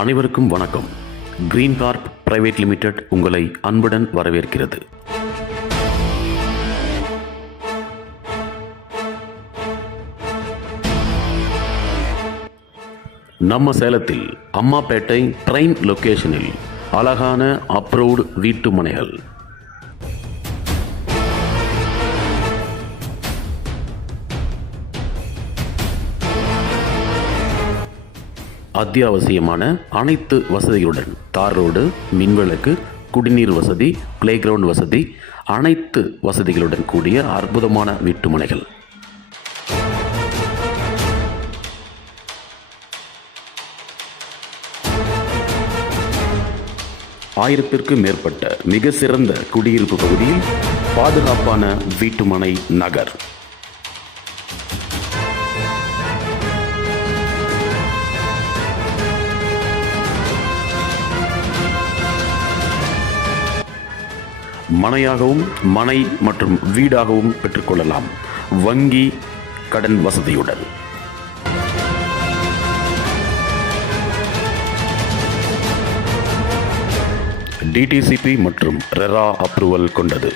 அனைவருக்கும் வணக்கம். eGreenCorp private limited உங்களை அன்புடன் வரவேற்கிறது. நம்ம சேலத்தில் அம்மாப்பேட்டை பிரைம் லொகேஷனில் அழகான அப்ரூவ்டு வீட்டு மனைகள். அத்தியாவசியமான அனைத்து வசதிகளுடன் தார் ரோடு, மின்விளக்கு, குடிநீர் வசதி, பிளே கிரவுண்ட் வசதி, அனைத்து வசதிகளுடன் கூடிய அற்புதமான வீட்டு மனைகள். ஆயிரத்திற்கும் மேற்பட்ட மிக சிறந்த குடியிருப்பு பகுதியில் பாதுகாப்பான வீட்டுமனை நகர். மனையாகவும் மனை மற்றும் வீடாகவும் பெற்றுக்கொள்ளலாம், வங்கி கடன் வசதியுடன். டிடிசிபி மற்றும் ரெரா அப்ரூவல் கொண்டது.